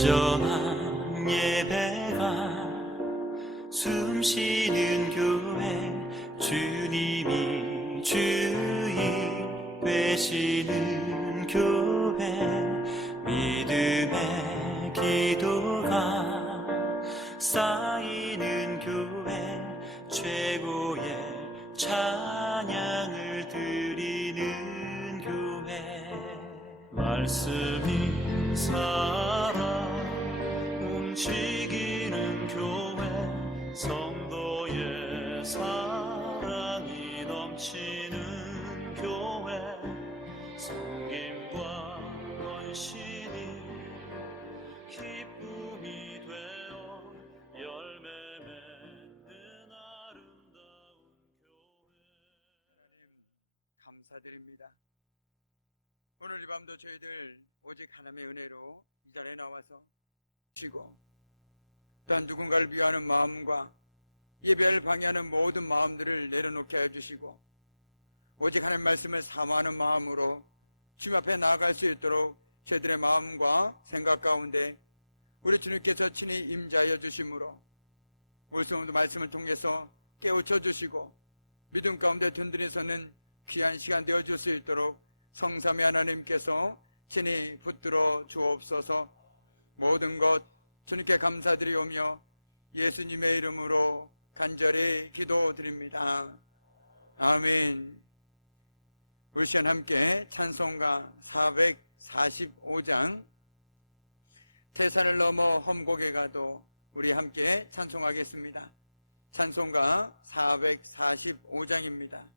온전한 예배가 숨쉬는 교회, 주님이 주인 되시는 교회, 믿음의 기도가 쌓이는 교회, 최고의 찬양을 드리는 교회. 말씀이 살아 움직이는 교회, 성도의 사랑이 넘치는 교회, 섬김과 헌신이 기쁨이 되어 열매 맺는 아름다운 교회. 하나님 감사드립니다. 오늘 이 밤도 저희들 오직 하나님의 은혜로 이 자리에 나와서 쉬고, 또한 누군가를 위하는 마음과 예배를 방해하는 모든 마음들을 내려놓게 해주시고, 오직 하나님 말씀을 사모하는 마음으로 주님 앞에 나아갈 수 있도록 저희들의 마음과 생각 가운데 우리 주님께서 친히 임재하여 주심으로 올소문도 말씀을 통해서 깨우쳐 주시고 믿음 가운데 든든히 서는 귀한 시간 되어줄 수 있도록 성삼위 하나님께서 친히 붙들어 주옵소서. 모든 것 주님께 감사드리오며 예수님의 이름으로 간절히 기도드립니다. 아멘. 우리 시간 함께 찬송가 445장 태산을 넘어 험곡에 가도 우리 함께 찬송하겠습니다. 찬송가 445장입니다.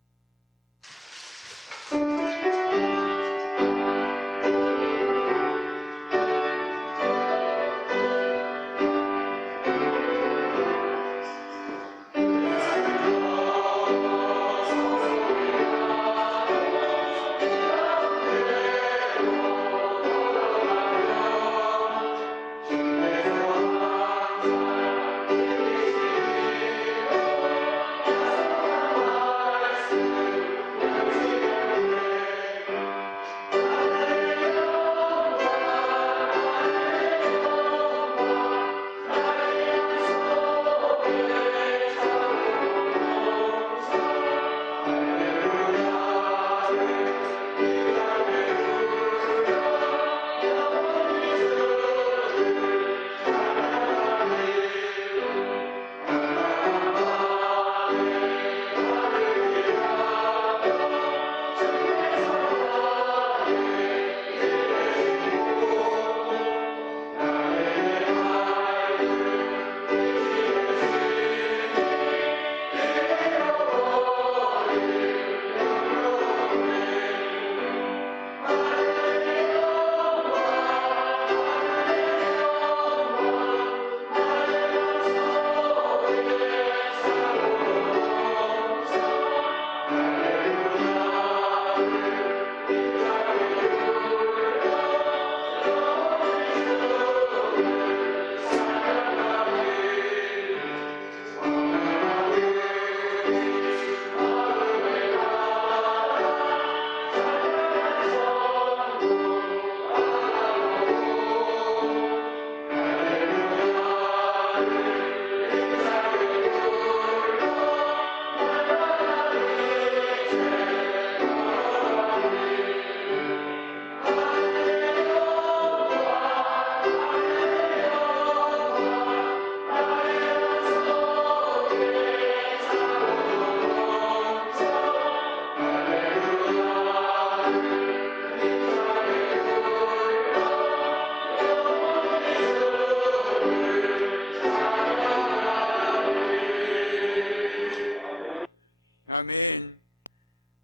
아멘.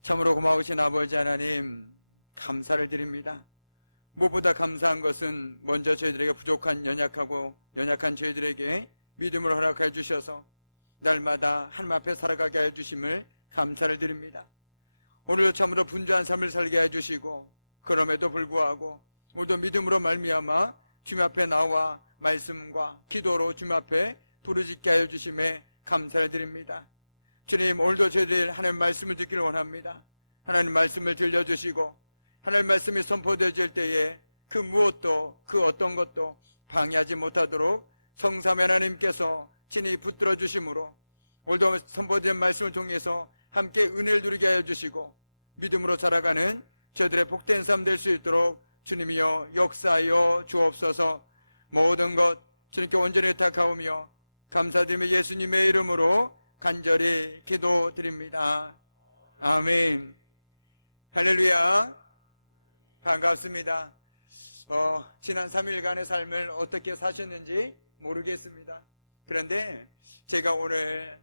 참으로 고마우신 아버지 하나님, 감사를 드립니다. 무엇보다 감사한 것은 먼저 저희들에게 부족한 연약한 저희들에게 믿음을 허락해 주셔서 날마다 하나님 앞에 살아가게 해 주심을 감사를 드립니다. 오늘도 참으로 분주한 삶을 살게 해 주시고, 그럼에도 불구하고 오늘도 믿음으로 말미암아 주님 앞에 나와 말씀과 기도로 주님 앞에 부르짖게 하여 주심에 감사를 드립니다. 주님, 오늘도 저희들 하나님 말씀을 듣기를 원합니다. 하나님 말씀을 들려주시고 하나님 말씀이 선포되어질 때에 그 무엇도 그 어떤 것도 방해하지 못하도록 성삼위 하나님께서 친히 붙들어 주심으로 오늘도 선포된 말씀을 통해서 함께 은혜를 누리게 하여 주시고 믿음으로 살아가는 저들의 복된 삶 될 수 있도록 주님이여 역사하여 주옵소서. 모든 것 주님께 온전히 탁하오며 감사드리며 예수님의 이름으로 간절히 기도드립니다. 아멘. 할렐루야. 반갑습니다. 지난 3일간의 삶을 어떻게 사셨는지 모르겠습니다. 그런데 제가 오늘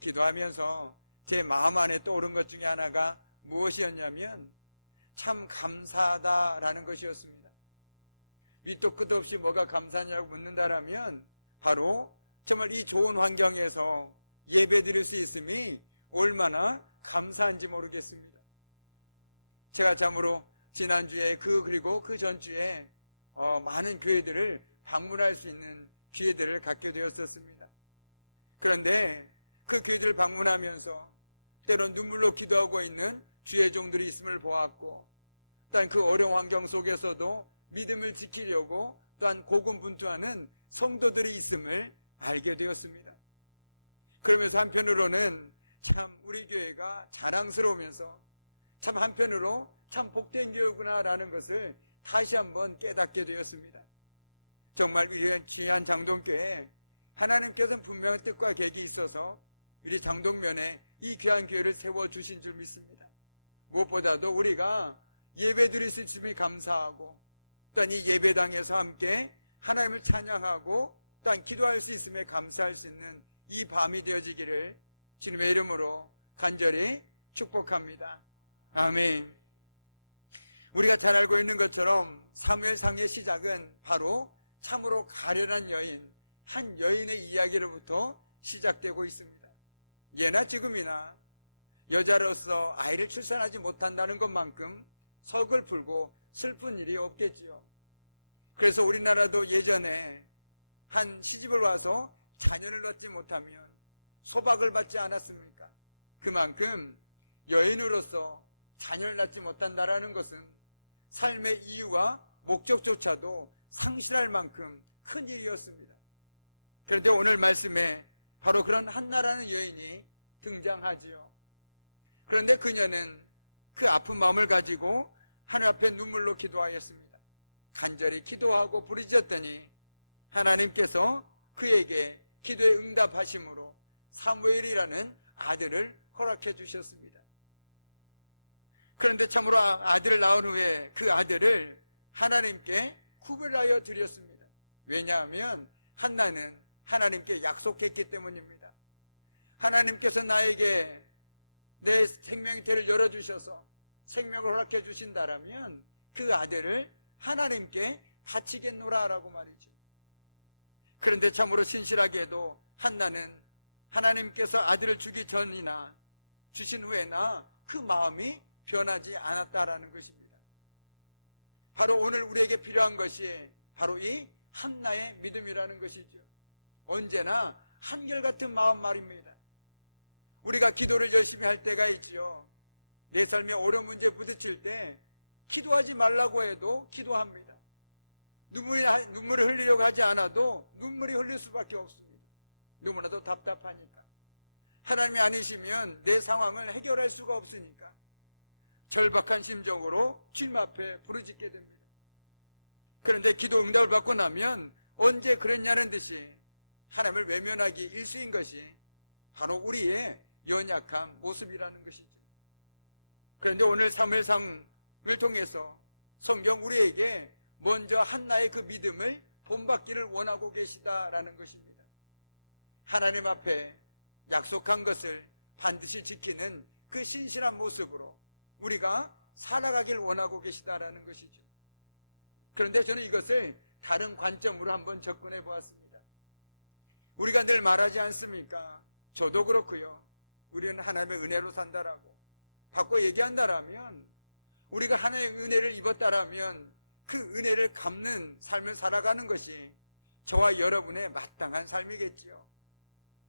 기도하면서 제 마음 안에 떠오른 것 중에 하나가 무엇이었냐면 참 감사하다라는 것이었습니다. 밑도 끝도 없이 뭐가 감사하냐고 묻는다라면 바로 정말 이 좋은 환경에서 예배 드릴 수 있음이 얼마나 감사한지 모르겠습니다. 제가 참으로 지난주에 그리고 그 전주에 많은 교회들을 방문할 수 있는 기회들을 갖게 되었었습니다. 그런데 그 교회들을 방문하면서 때론 눈물로 기도하고 있는 주의 종들이 있음을 보았고, 또한 그 어려운 환경 속에서도 믿음을 지키려고 또한 고군분투하는 성도들이 있음을 알게 되었습니다. 그러면서 한편으로는 참 우리 교회가 자랑스러우면서 참 한편으로 참 복된 교회구나라는 것을 다시 한번 깨닫게 되었습니다. 정말 우리 귀한 장동교회, 하나님께서는 분명한 뜻과 계획이 있어서 우리 장동면에 이 귀한 교회를 세워주신 줄 믿습니다. 무엇보다도 우리가 예배 드릴 수 있음이 감사하고, 또한 이 예배당에서 함께 하나님을 찬양하고 또한 기도할 수 있음에 감사할 수 있는 이 밤이 되어지기를 주님의 이름으로 간절히 축복합니다. 아멘. 우리가 잘 알고 있는 것처럼 사무엘상의 시작은 바로 참으로 가련한 여인, 한 여인의 이야기로부터 시작되고 있습니다. 예나 지금이나 여자로서 아이를 출산하지 못한다는 것만큼 서글프고 슬픈 일이 없겠지요. 그래서 우리나라도 예전에 한 시집을 와서 자녀를 낳지 못하면 소박을 받지 않았습니까? 그만큼 여인으로서 자녀를 낳지 못한다는 것은 삶의 이유와 목적조차도 상실할 만큼 큰 일이었습니다. 그런데 오늘 말씀에 바로 그런 한나라는 여인이 등장하지요. 그런데 그녀는 그 아픈 마음을 가지고 하늘 앞에 눈물로 기도하였습니다. 간절히 기도하고 부르짖었더니 하나님께서 그에게 기도에 응답하심으로 사무엘이라는 아들을 허락해 주셨습니다. 그런데 참으로 아들을 낳은 후에 그 아들을 하나님께 구별하여 드렸습니다. 왜냐하면 한나는 하나님께 약속했기 때문입니다. 하나님께서 나에게 내 생명태를 열어주셔서 생명을 허락해 주신다라면 그 아들을 하나님께 바치겠노라라고 말이죠. 그런데 참으로 신실하게도 한나는 하나님께서 아들을 주기 전이나 주신 후에나 그 마음이 변하지 않았다라는 것입니다. 바로 오늘 우리에게 필요한 것이 바로 이 한나의 믿음이라는 것이죠. 언제나 한결같은 마음 말입니다. 우리가 기도를 열심히 할 때가 있지요. 내 삶에 어려운 문제에 부딪힐 때 기도하지 말라고 해도 기도합니다. 눈물을 흘리려고 하지 않아도 눈물이 흘릴 수밖에 없습니다. 너무나도 답답하니까. 하나님이 아니시면 내 상황을 해결할 수가 없으니까 절박한 심정으로 주님 앞에 부르짖게 됩니다. 그런데 기도 응답을 받고 나면 언제 그랬냐는 듯이 하나님을 외면하기 일쑤인 것이 바로 우리의 연약한 모습이라는 것이죠. 그런데 오늘 사무엘상을 통해서 성경 우리에게 먼저 한나의 그 믿음을 본받기를 원하고 계시다라는 것입니다. 하나님 앞에 약속한 것을 반드시 지키는 그 신실한 모습으로 우리가 살아가길 원하고 계시다라는 것이죠. 그런데 저는 이것을 다른 관점으로 한번 접근해 보았습니다. 우리가 늘 말하지 않습니까? 저도 그렇고요. 우리는 하나님의 은혜로 산다라고. 바꿔 얘기한다라면 우리가 하나님의 은혜를 입었다라면 그 은혜를 갚는 삶을 살아가는 것이 저와 여러분의 마땅한 삶이겠지요.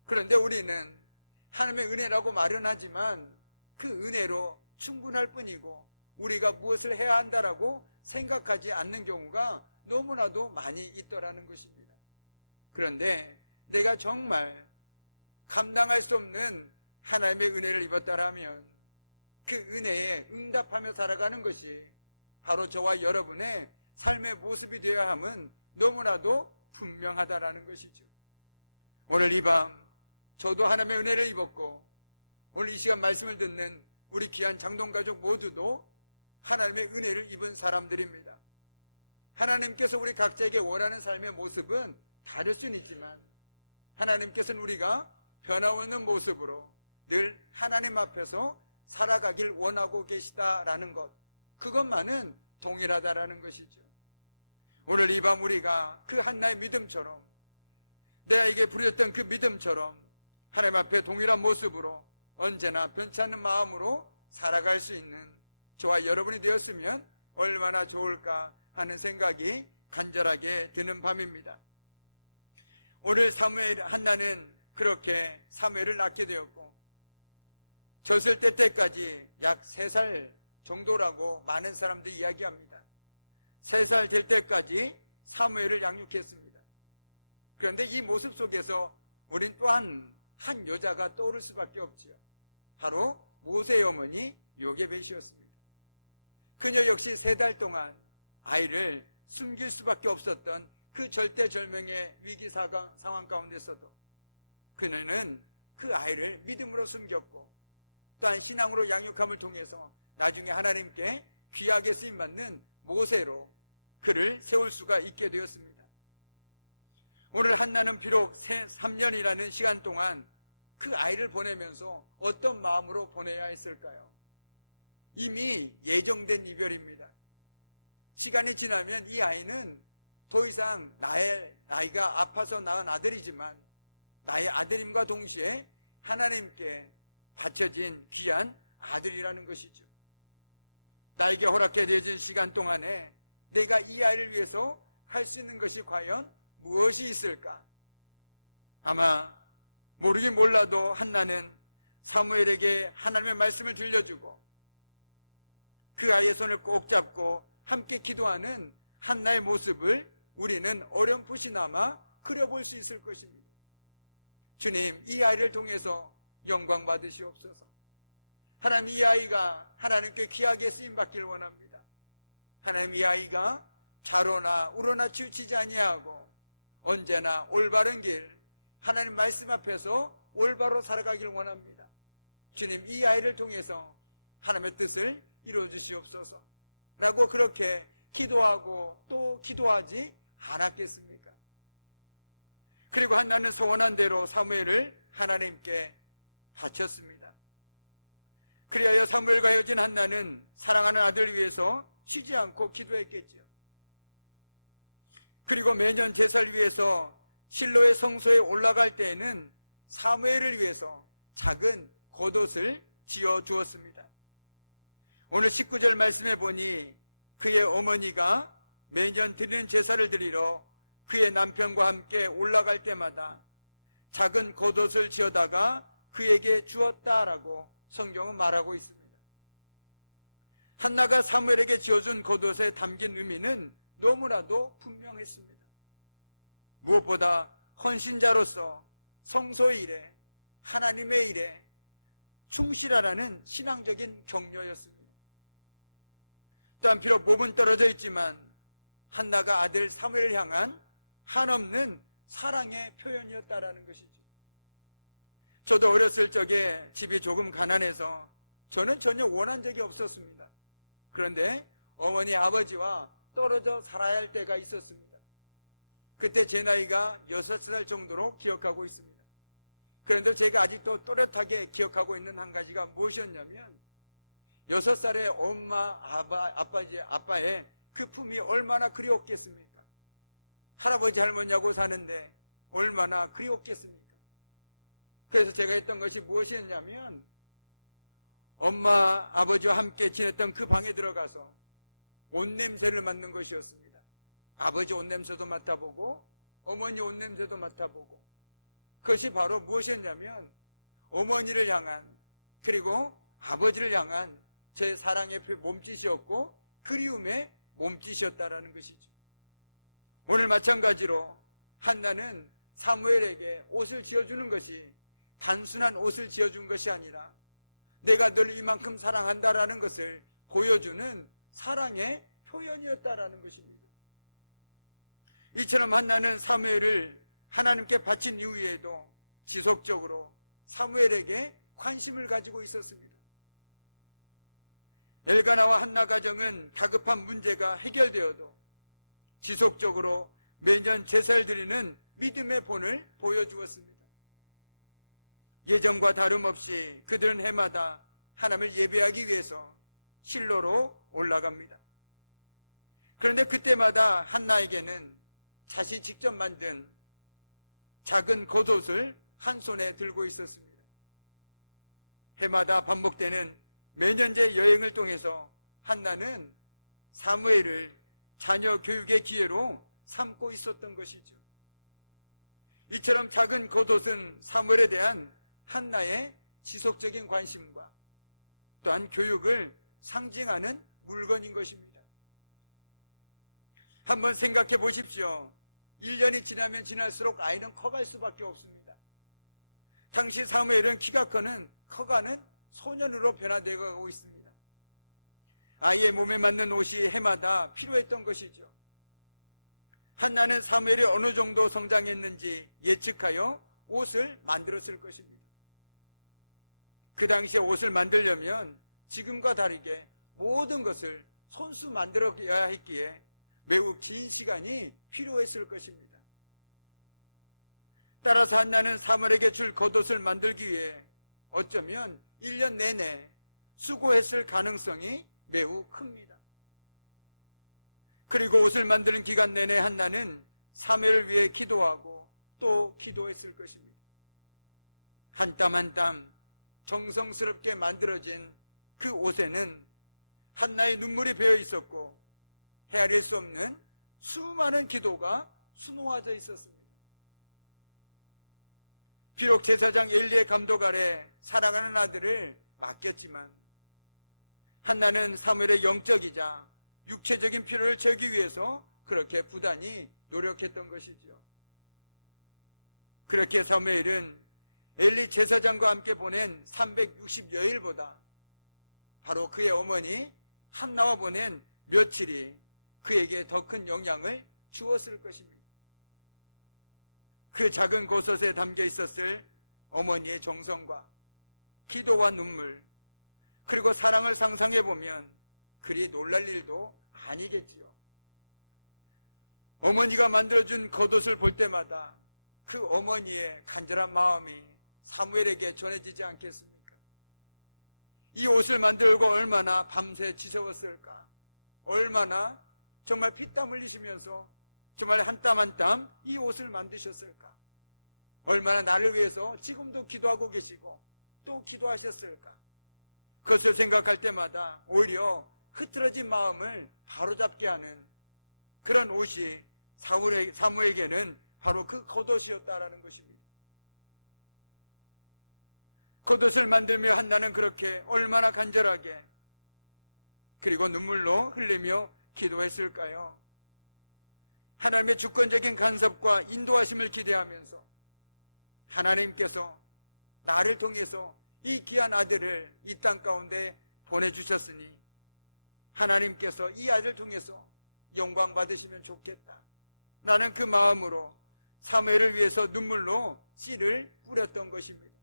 그런데 우리는 하나님의 은혜라고 말은 하지만 그 은혜로 충분할 뿐이고 우리가 무엇을 해야 한다라고 생각하지 않는 경우가 너무나도 많이 있더라는 것입니다. 그런데 내가 정말 감당할 수 없는 하나님의 은혜를 입었다라면 그 은혜에 응답하며 살아가는 것이 바로 저와 여러분의 삶의 모습이 되어야 함은 너무나도 분명하다라는 것이죠. 오늘 이 밤 저도 하나님의 은혜를 입었고 오늘 이 시간 말씀을 듣는 우리 귀한 장동가족 모두도 하나님의 은혜를 입은 사람들입니다. 하나님께서 우리 각자에게 원하는 삶의 모습은 다를 수는 있지만 하나님께서는 우리가 변함없는 모습으로 늘 하나님 앞에서 살아가길 원하고 계시다라는 것, 그것만은 동일하다라는 것이죠. 오늘 이 밤 우리가 그 한나의 믿음처럼, 내가 부르셨던 그 믿음처럼 하나님 앞에 동일한 모습으로 언제나 변치 않는 마음으로 살아갈 수 있는 저와 여러분이 되었으면 얼마나 좋을까 하는 생각이 간절하게 드는 밤입니다. 오늘 한나는 그렇게 사무엘을 낳게 되었고 젖을 뗄 때까지 약 3살 정도라고 많은 사람들이 이야기합니다. 3살 될 때까지 사무엘을 양육했습니다. 그런데 이 모습 속에서 우린 또한 한 여자가 떠오를 수밖에 없지요. 바로 모세의 어머니 요게벳이었습니다. 그녀 역시 3달 동안 아이를 숨길 수밖에 없었던 그 절대절명의 위기 상황 가운데서도 그녀는 그 아이를 믿음으로 숨겼고 또한 신앙으로 양육함을 통해서 나중에 하나님께 귀하게 쓰임받는 모세로 그를 세울 수가 있게 되었습니다. 오늘 한나는 비록 3년이라는 시간 동안 그 아이를 보내면서 어떤 마음으로 보내야 했을까요? 이미 예정된 이별입니다. 시간이 지나면 이 아이는 더 이상 나이가 아파서 낳은 아들이지만 나의 아들임과 동시에 하나님께 바쳐진 귀한 아들이라는 것이죠. 나에게 허락해 되어진 시간 동안에 내가 이 아이를 위해서 할 수 있는 것이 과연 무엇이 있을까? 아마 모르긴 몰라도 한나는 사무엘에게 하나님의 말씀을 들려주고 그 아이의 손을 꼭 잡고 함께 기도하는 한나의 모습을 우리는 어렴풋이나마 그려볼 수 있을 것입니다. 주님, 이 아이를 통해서 영광 받으시옵소서. 하나님, 이 아이가 하나님께 귀하게 쓰임받기를 원합니다. 하나님, 이 아이가 좌로나 우로나 치우치지 아니하고 언제나 올바른 길, 하나님 말씀 앞에서 올바로 살아가길 원합니다. 주님, 이 아이를 통해서 하나님의 뜻을 이루어 주시옵소서 라고 그렇게 기도하고 또 기도하지 않았겠습니까? 그리고 한나는 소원한 대로 사무엘을 하나님께 바쳤습니다. 그리하여 사무엘과 헤어진 한나는 사랑하는 아들을 위해서 쉬지 않고 기도했겠지요. 그리고 매년 제사를 위해서 실로의 성소에 올라갈 때에는 사무엘을 위해서 작은 겉옷을 지어 주었습니다. 오늘 19절 말씀해 보니 그의 어머니가 매년 드리는 제사를 드리러 그의 남편과 함께 올라갈 때마다 작은 겉옷을 지어다가 그에게 주었다라고 성경은 말하고 있습니다. 한나가 사무엘에게 지어준 겉옷에 담긴 의미는 너무나도 분명했습니다. 무엇보다 헌신자로서 성소의 일에, 하나님의 일에 충실하라는 신앙적인 격려였습니다. 또한 비록 몸은 떨어져 있지만 한나가 아들 사무엘을 향한 한없는 사랑의 표현이었다라는 것이죠. 저도 어렸을 적에 집이 조금 가난해서 저는 전혀 원한 적이 없었습니다. 그런데 어머니 아버지와 떨어져 살아야 할 때가 있었습니다. 그때 제 나이가 6살 정도로 기억하고 있습니다. 그런데 제가 아직도 또렷하게 기억하고 있는 한 가지가 무엇이었냐면 6살의 엄마, 아빠의 그 품이 얼마나 그리웠겠습니까? 할아버지 할머니하고 사는데 얼마나 그리웠겠습니까? 그래서 제가 했던 것이 무엇이었냐면 엄마, 아버지와 함께 지냈던 그 방에 들어가서 옷냄새를 맡는 것이었습니다. 아버지 옷냄새도 맡아보고 어머니 옷냄새도 맡아보고, 그것이 바로 무엇이었냐면 어머니를 향한 그리고 아버지를 향한 제 사랑의 몸짓이었고 그리움의 몸짓이었다라는 것이죠. 오늘 마찬가지로 한나는 사무엘에게 옷을 지어주는 것이 단순한 옷을 지어준 것이 아니라 내가 널 이만큼 사랑한다라는 것을 보여주는 사랑의 표현이었다라는 것입니다. 이처럼 한나는 사무엘을 하나님께 바친 이후에도 지속적으로 사무엘에게 관심을 가지고 있었습니다. 엘가나와 한나 가정은 다급한 문제가 해결되어도 지속적으로 매년 제사를 드리는 믿음의 본을 보여주었습니다. 예전과 다름없이 그들은 해마다 하나님을 예배하기 위해서 실로로 올라갑니다. 그런데 그때마다 한나에게는 자신이 직접 만든 작은 겉옷을 한 손에 들고 있었습니다. 해마다 반복되는 매년제 여행을 통해서 한나는 사무엘을 자녀 교육의 기회로 삼고 있었던 것이죠. 이처럼 작은 겉옷은 사무엘에 대한 한나의 지속적인 관심과 또한 교육을 상징하는 물건인 것입니다. 한번 생각해 보십시오. 1년이 지나면 지날수록 아이는 커갈 수밖에 없습니다. 당시 사무엘은 키가 커가는 소년으로 변화되어 가고 있습니다. 아이의 몸에 맞는 옷이 해마다 필요했던 것이죠. 한나는 사무엘이 어느 정도 성장했는지 예측하여 옷을 만들었을 것입니다. 그 당시에 옷을 만들려면 지금과 다르게 모든 것을 손수 만들어야 했기에 매우 긴 시간이 필요했을 것입니다. 따라서 한나는 사무엘에게 줄 겉옷을 만들기 위해 어쩌면 1년 내내 수고했을 가능성이 매우 큽니다. 그리고 옷을 만드는 기간 내내 한나는 사무엘을 위해 기도하고 또 기도했을 것입니다. 한 땀 한 땀 정성스럽게 만들어진 그 옷에는 한나의 눈물이 배어 있었고 헤아릴 수 없는 수많은 기도가 수놓아져 있었습니다. 비록 제사장 엘리의 감독 아래 사랑하는 아들을 맡겼지만 한나는 사무엘의 영적이자 육체적인 필요를 채우기 위해서 그렇게 부단히 노력했던 것이죠. 그렇게 사무엘은 엘리 제사장과 함께 보낸 360여일보다 바로 그의 어머니 한나와 보낸 며칠이 그에게 더 큰 영향을 주었을 것입니다. 그 작은 겉옷에 담겨 있었을 어머니의 정성과 기도와 눈물, 그리고 사랑을 상상해 보면 그리 놀랄 일도 아니겠지요. 어머니가 만들어준 겉옷을 볼 때마다 그 어머니의 간절한 마음이 사무엘에게 전해지지 않겠습니까? 이 옷을 만들고 얼마나 밤새 지새웠을까? 얼마나 정말 피땀 흘리시면서 정말 한 땀 한 땀 이 옷을 만드셨을까? 얼마나 나를 위해서 지금도 기도하고 계시고 또 기도하셨을까? 그것을 생각할 때마다 오히려 흐트러진 마음을 바로잡게 하는 그런 옷이 사무에게는 바로 그 겉옷이었다라는 것입니다. 겉옷을 만들며 한나는 그렇게 얼마나 간절하게 그리고 눈물로 흘리며 기도했을까요? 하나님의 주권적인 간섭과 인도하심을 기대하면서 하나님께서 나를 통해서 이 귀한 아들을 이 땅 가운데 보내주셨으니 하나님께서 이 아들을 통해서 영광 받으시면 좋겠다. 나는 그 마음으로 사무엘을 위해서 눈물로 씨를 뿌렸던 것입니다.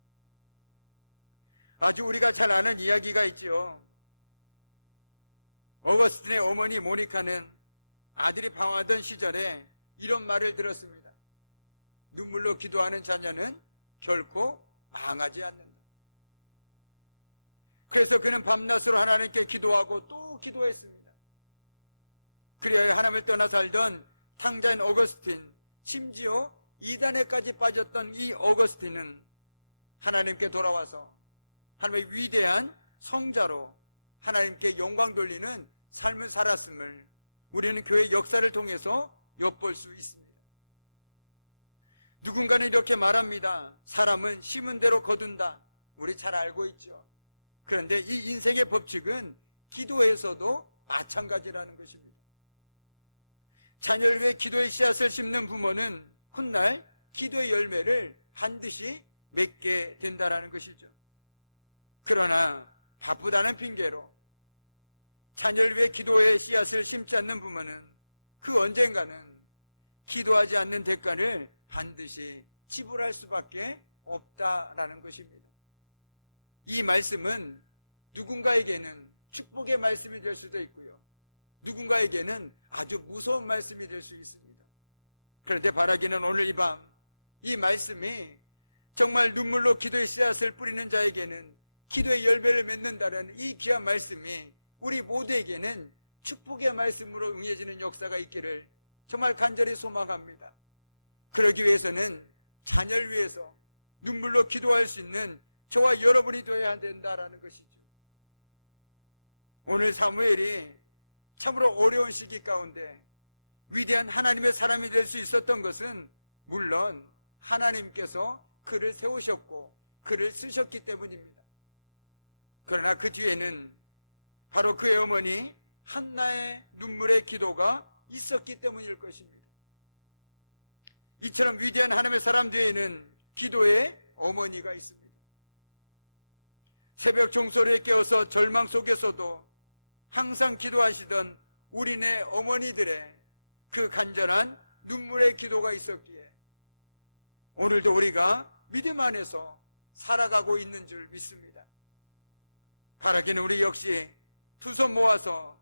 아주 우리가 잘 아는 이야기가 있죠. 어거스틴의 어머니 모니카는 아들이 방황하던 시절에 이런 말을 들었습니다. 눈물로 기도하는 자녀는 결코 망하지 않는다. 그래서 그는 밤낮으로 하나님께 기도하고 또 기도했습니다. 그리하여 하나님을 떠나 살던 탕자인 어거스틴, 심지어 이단에까지 빠졌던 이 어거스틴은 하나님께 돌아와서 하나님의 위대한 성자로 하나님께 영광 돌리는 삶을 살았음을 우리는 교회 역사를 통해서 엿볼 수 있습니다. 누군가는 이렇게 말합니다. 사람은 심은 대로 거둔다. 우리 잘 알고 있죠. 그런데 이 인생의 법칙은 기도에서도 마찬가지라는 것입니다. 자녀를 위해 기도의 씨앗을 심는 부모는 훗날 기도의 열매를 반드시 맺게 된다라는 것이죠. 그러나 바쁘다는 핑계로 자녀를 위해 기도의 씨앗을 심지 않는 부모는 그 언젠가는 기도하지 않는 대가를 반드시 지불할 수밖에 없다라는 것입니다. 이 말씀은 누군가에게는 축복의 말씀이 될 수도 있고요, 누군가에게는 아주 무서운 말씀이 될 수 있습니다. 그런데 바라기는 오늘 이 밤 이 말씀이 정말 눈물로 기도의 씨앗을 뿌리는 자에게는 기도의 열매를 맺는다는 이 귀한 말씀이 우리 모두에게는 축복의 말씀으로 응해지는 역사가 있기를 정말 간절히 소망합니다. 그러기 위해서는 자녀를 위해서 눈물로 기도할 수 있는 저와 여러분이 되어야 된다라는 것이죠. 오늘 사무엘이 참으로 어려운 시기 가운데 위대한 하나님의 사람이 될 수 있었던 것은 물론 하나님께서 그를 세우셨고 그를 쓰셨기 때문입니다. 그러나 그 뒤에는 바로 그의 어머니 한나의 눈물의 기도가 있었기 때문일 것입니다. 이처럼 위대한 하나님의 사람 뒤에는 기도의 어머니가 있습니다. 새벽 종소리에 깨어서 절망 속에서도 항상 기도하시던 우리네 어머니들의 그 간절한 눈물의 기도가 있었기에 오늘도 우리가 믿음 안에서 살아가고 있는 줄 믿습니다. 바라기는 우리 역시 두 손 모아서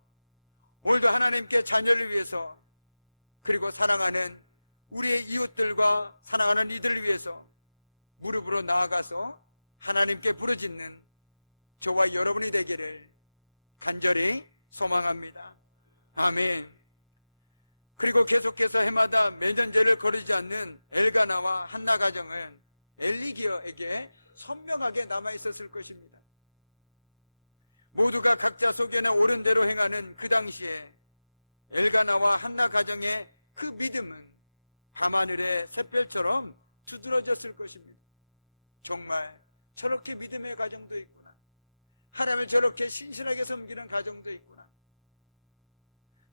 오늘도 하나님께 자녀를 위해서, 그리고 사랑하는 우리의 이웃들과 사랑하는 이들을 위해서 무릎으로 나아가서 하나님께 부르짖는 저와 여러분이 되기를 간절히 소망합니다. 아멘. 그리고 계속해서 해마다 매년제를 거르지 않는 엘가나와 한나 가정은 엘리기어에게 선명하게 남아있었을 것입니다. 모두가 각자 소견에 옳은 대로 행하는 그 당시에 엘가나와 한나 가정의 그 믿음은 밤하늘의 샛별처럼 두드러졌을 것입니다. 정말 저렇게 믿음의 가정도 있구나, 하나님을 저렇게 신실하게 섬기는 가정도 있구나.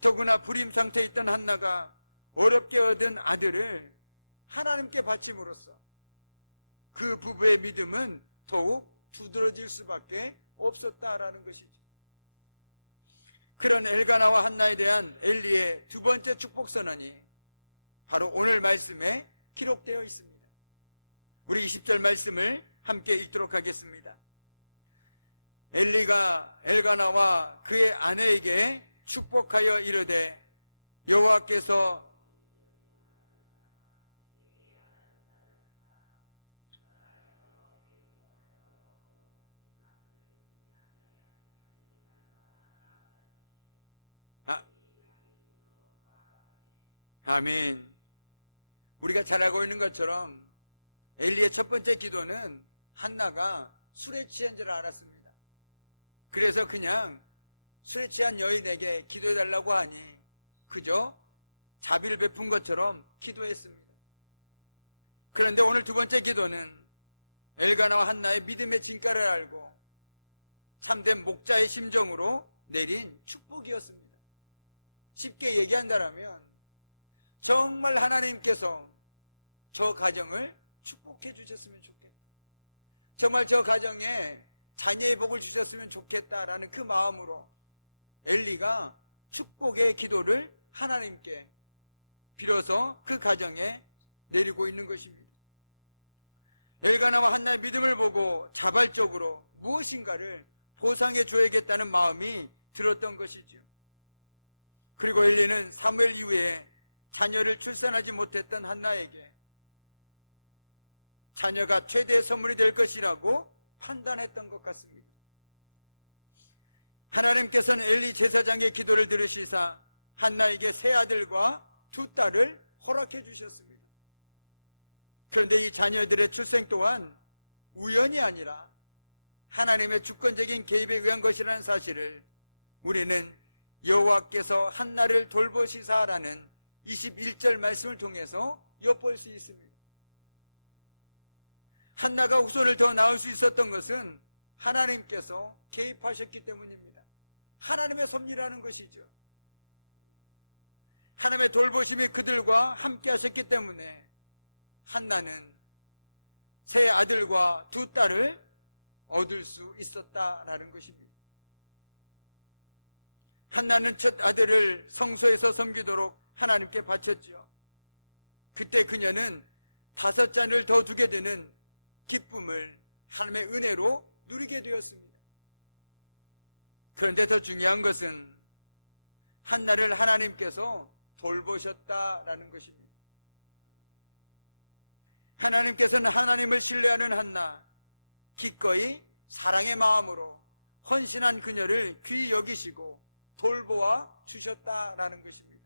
더구나 불임 상태에 있던 한나가 어렵게 얻은 아들을 하나님께 바침으로써 그 부부의 믿음은 더욱 두드러질 수밖에 없었다라는 것이죠. 그런 엘가나와 한나에 대한 엘리의 두 번째 축복 선언이 바로 오늘 말씀에 기록되어 있습니다. 우리 20절 말씀을 함께 읽도록 하겠습니다. 엘리가 엘가나와 그의 아내에게 축복하여 이르되 여호와께서 아멘. 우리가 잘 알고 있는 것처럼 엘리의 첫 번째 기도는 한나가 술에 취한 줄 알았습니다. 그래서 그냥 술에 취한 여인에게 기도해달라고 하니 그저 자비를 베푼 것처럼 기도했습니다. 그런데 오늘 두 번째 기도는 엘가나와 한나의 믿음의 진가를 알고 참된 목자의 심정으로 내린 축복이었습니다. 쉽게 얘기한다면 정말 하나님께서 저 가정을 축복해 주셨으면 좋겠다, 정말 저 가정에 자녀의 복을 주셨으면 좋겠다라는 그 마음으로 엘리가 축복의 기도를 하나님께 빌어서 그 가정에 내리고 있는 것입니다. 엘가나와 한나의 믿음을 보고 자발적으로 무엇인가를 보상해 줘야겠다는 마음이 들었던 것이죠. 그리고 엘리는 사무엘 이후에 자녀를 출산하지 못했던 한나에게 자녀가 최대의 선물이 될 것이라고 판단했던 것 같습니다. 하나님께서는 엘리 제사장의 기도를 들으시사 한나에게 세 아들과 두 딸을 허락해 주셨습니다. 그런데 이 자녀들의 출생 또한 우연이 아니라 하나님의 주권적인 개입에 의한 것이라는 사실을 우리는 여호와께서 한나를 돌보시사라는 21절 말씀을 통해서 엿볼 수 있습니다. 한나가 후손을 더 낳을 수 있었던 것은 하나님께서 개입하셨기 때문입니다. 하나님의 섭리라는 것이죠. 하나님의 돌보심이 그들과 함께 하셨기 때문에 한나는 세 아들과 두 딸을 얻을 수 있었다라는 것입니다. 한나는 첫 아들을 성소에서 섬기도록 하나님께 바쳤지요. 그때 그녀는 5잔을 더 두게 되는 기쁨을 하나님의 은혜로 누리게 되었습니다. 그런데 더 중요한 것은 한나를 하나님께서 돌보셨다라는 것입니다. 하나님께서는 하나님을 신뢰하는 한나, 기꺼이 사랑의 마음으로 헌신한 그녀를 귀히 여기시고 돌보아 주셨다라는 것입니다.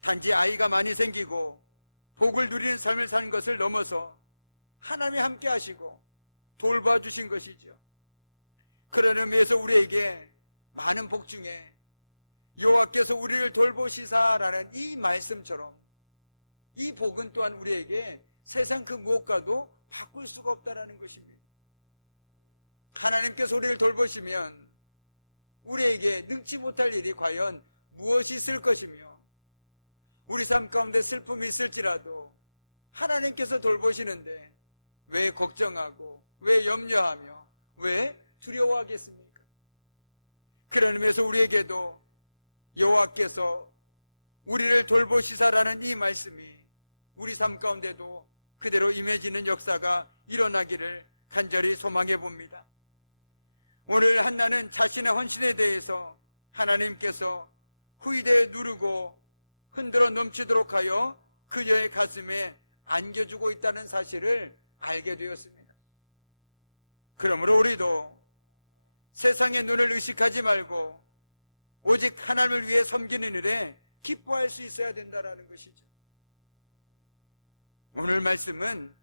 단지 아이가 많이 생기고 복을 누리는 삶을 사는 것을 넘어서 하나님이 함께 하시고 돌봐 주신 것이죠. 그런 의미에서 우리에게 많은 복 중에 여호와께서 우리를 돌보시사라는 이 말씀처럼 이 복은 또한 우리에게 세상 그 무엇과도 바꿀 수가 없다라는 것입니다. 하나님께서 우리를 돌보시면 우리에게 능치 못할 일이 과연 무엇이 있을 것이며, 우리 삶 가운데 슬픔이 있을지라도 하나님께서 돌보시는데 왜 걱정하고 왜 염려하며 왜 두려워하겠습니까? 그런 의미에서 우리에게도 여호와께서 우리를 돌보시사라는 이 말씀이 우리 삶 가운데도 그대로 임해지는 역사가 일어나기를 간절히 소망해 봅니다. 오늘 한나는 자신의 헌신에 대해서 하나님께서 후이대에 누르고 흔들어 넘치도록 하여 그녀의 가슴에 안겨주고 있다는 사실을 알게 되었습니다. 그러므로 우리도 세상의 눈을 의식하지 말고 오직 하나님을 위해 섬기는 일에 기뻐할 수 있어야 된다는 것이죠. 오늘 말씀은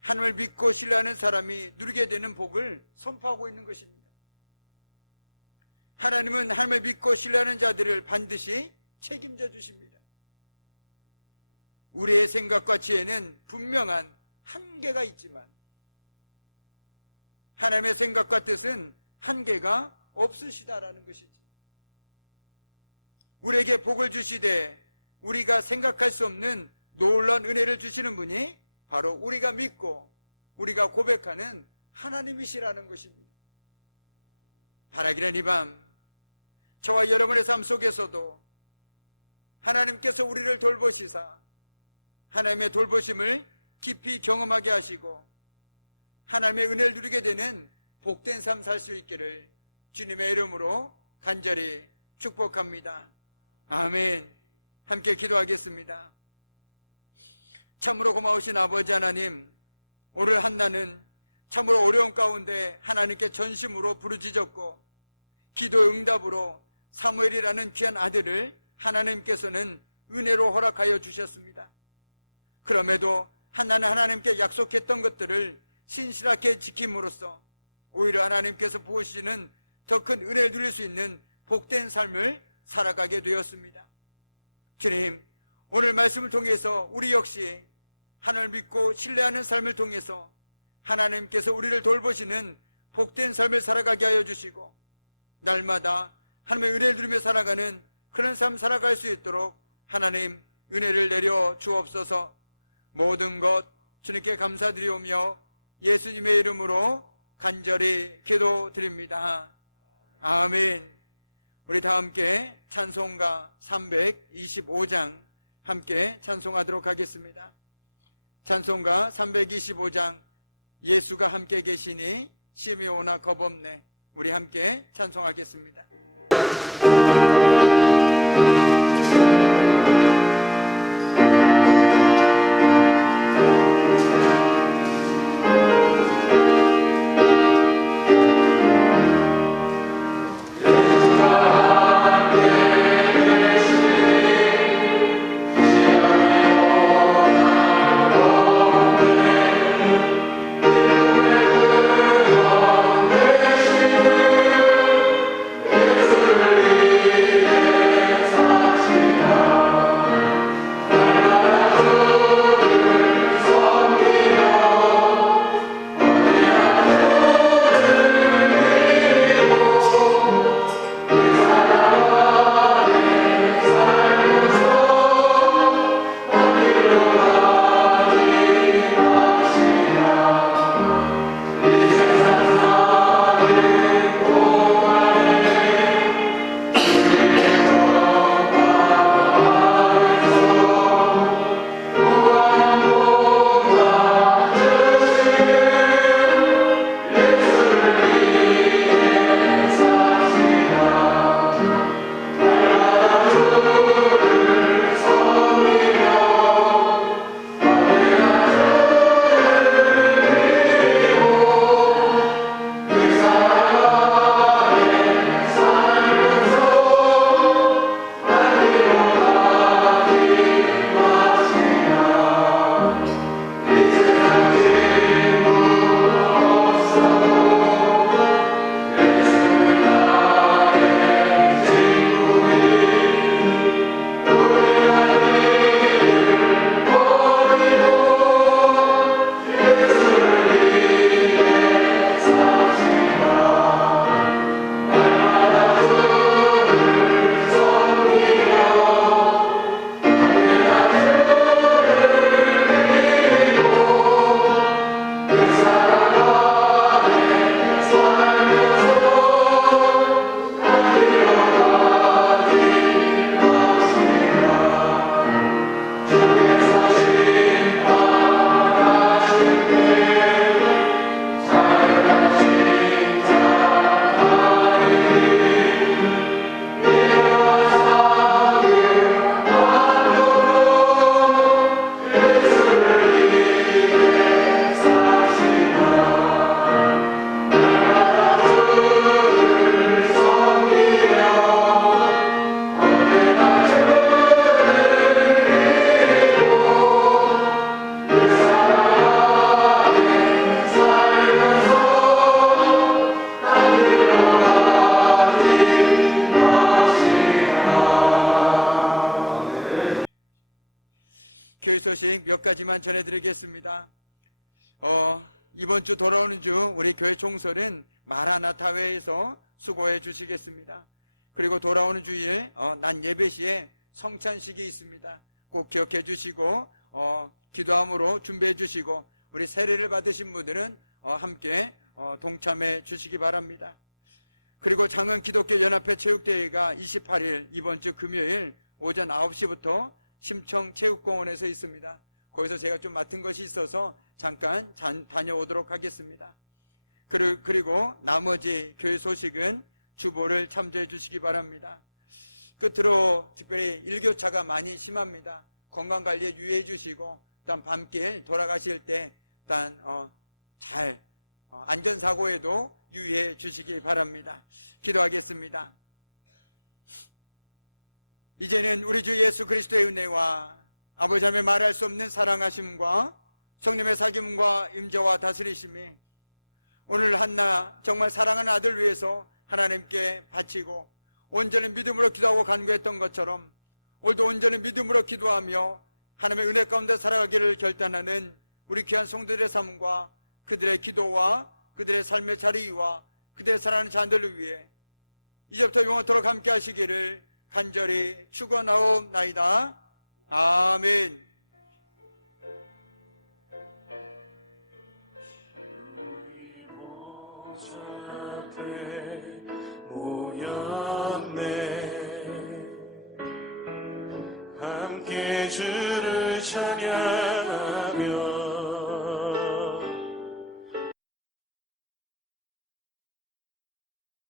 하나님을 믿고 신뢰하는 사람이 누리게 되는 복을 선포하고 있는 것입니다. 하나님은 하나님을 믿고 신뢰하는 자들을 반드시 책임져 주십니다. 우리의 생각과 지혜는 분명한 한계가 있지만 하나님의 생각과 뜻은 한계가 없으시다라는 것이죠. 우리에게 복을 주시되 우리가 생각할 수 없는 놀라운 은혜를 주시는 분이 바로 우리가 믿고 우리가 고백하는 하나님이시라는 것입니다. 바라기는 이 밤 저와 여러분의 삶 속에서도 하나님께서 우리를 돌보시사 하나님의 돌보심을 깊이 경험하게 하시고 하나님의 은혜를 누리게 되는 복된 삶 살 수 있기를 주님의 이름으로 간절히 축복합니다. 아멘. 함께 기도하겠습니다. 참으로 고마우신 아버지 하나님, 오늘 한나는 참으로 어려운 가운데 하나님께 전심으로 부르짖었고 기도 응답으로 사무엘이라는 귀한 아들을 하나님께서는 은혜로 허락하여 주셨습니다. 그럼에도 한나는 하나님께 약속했던 것들을 신실하게 지킴으로써 오히려 하나님께서 부으시는 더 큰 은혜를 누릴 수 있는 복된 삶을 살아가게 되었습니다. 주님, 오늘 말씀을 통해서 우리 역시 하나님을 믿고 신뢰하는 삶을 통해서 하나님께서 우리를 돌보시는 복된 삶을 살아가게 하여 주시고 날마다 하나님의 은혜를 누리며 살아가는 그런 삶 살아갈 수 있도록 하나님 은혜를 내려 주옵소서. 모든 것 주님께 감사드리오며 예수님의 이름으로 간절히 기도드립니다. 아멘. 우리 다 함께 찬송가 325장 함께 찬송하도록 하겠습니다. 찬송가 325장 예수가 함께 계시니 심히 오나 겁없네. 우리 함께 찬송하겠습니다. 교회 소식 몇 가지만 전해드리겠습니다. 이번 주 돌아오는 주 우리 교회 총설은 마라나타회에서 수고해 주시겠습니다. 그리고 돌아오는 주일 난 예배 시에 성찬식이 있습니다. 꼭 기억해 주시고 기도함으로 준비해 주시고 우리 세례를 받으신 분들은 함께 동참해 주시기 바랍니다. 그리고 장흥 기독교 연합회 체육대회가 28일 이번 주 금요일 오전 9시부터 심청 체육공원에서 있습니다. 거기서 제가 좀 맡은 것이 있어서 잠깐 다녀오도록 하겠습니다. 그리고 나머지 교회 소식은 주보를 참조해 주시기 바랍니다. 끝으로 특별히 일교차가 많이 심합니다. 건강관리에 유의해 주시고 일단 밤길 돌아가실 때 일단 잘 안전사고에도 유의해 주시기 바랍니다. 기도하겠습니다. 이제는 우리 주 예수 그리스도의 은혜와 아버지 하나님의 말할 수 없는 사랑하심과 성령의 사귐과 임재와 다스리심이 오늘 한나 정말 사랑하는 아들 위해서 하나님께 바치고 온전히 믿음으로 기도하고 간구했던 것처럼 오늘도 온전히 믿음으로 기도하며 하나님의 은혜 가운데 살아가기를 결단하는 우리 귀한 성도들의 삶과 그들의 기도와 그들의 삶의 자리와 그들의 사랑하는 자들을 위해 이제부터 영원토록 함께 하시기를 간절히 축원하옵나이다. 아멘. 모였네 함께 주를 찾